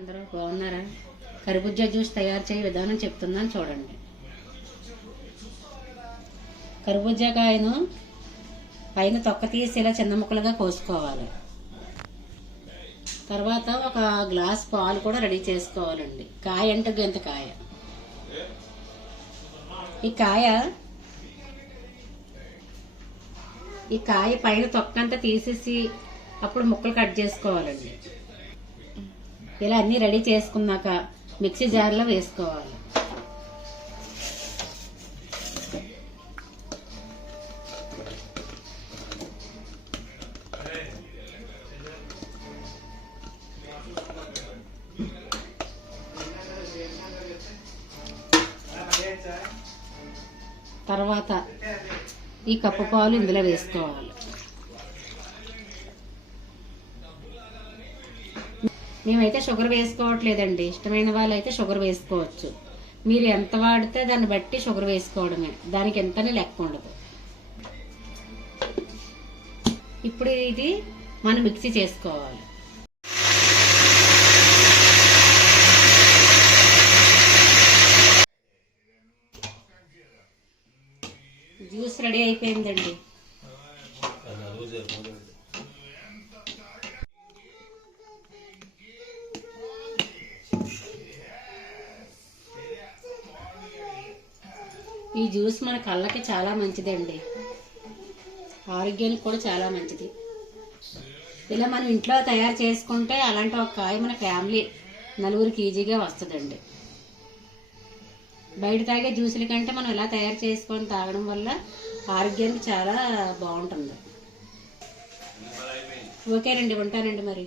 అందరూ బాగున్నారా? కర్బూజా జ్యూస్ తయారు చేయ విధానం చెప్తున్నాను చూడండి. కర్బూజా కాయను పైన తొక్క తీసి ఇలా చిన్న ముక్కలుగా కోసుకోవాలి. తర్వాత ఒక గ్లాస్ పాలు కూడా రెడీ చేసుకోవాలండి. కాయ అంటే గంత కాయ. ఈ కాయ పైన తొక్క అంతా తీసేసి అప్పుడు ముక్కలు కట్ చేసుకోవాలండి. ఇలా అన్నీ రెడీ చేసుకున్నాక మిక్సీ జార్లో వేసుకోవాలి. తర్వాత ఈ కప్పు పాలు ఇందులో వేసుకోవాలి. మేమైతే షుగర్ వేసుకోవట్లేదండి. ఇష్టమైన వాళ్ళు అయితే షుగర్ వేసుకోవచ్చు. మీరు ఎంత వాడితే దాన్ని బట్టి షుగర్ వేసుకోవడమే, దానికి ఎంతనే లెక్క ఉండదు. ఇప్పుడు ఇది మనం మిక్సీ చేసుకోవాలి. జ్యూస్ రెడీ అయిపోయిందండి. ఈ జ్యూస్ మన కళ్ళకి చాలా మంచిదండి, ఆరోగ్యానికి కూడా చాలా మంచిది. ఇలా మనం ఇంట్లో తయారు చేసుకుంటే అలాంటి ఒక కాయ మన ఫ్యామిలీ నలుగురికి ఈజీగా వస్తుందండి. బయట తాగే జ్యూసుల కంటే మనం ఇలా తయారు చేసుకొని తాగడం వల్ల ఆరోగ్యానికి చాలా బాగుంటుంది. ఓకేనండి, ఉంటానండి మరి.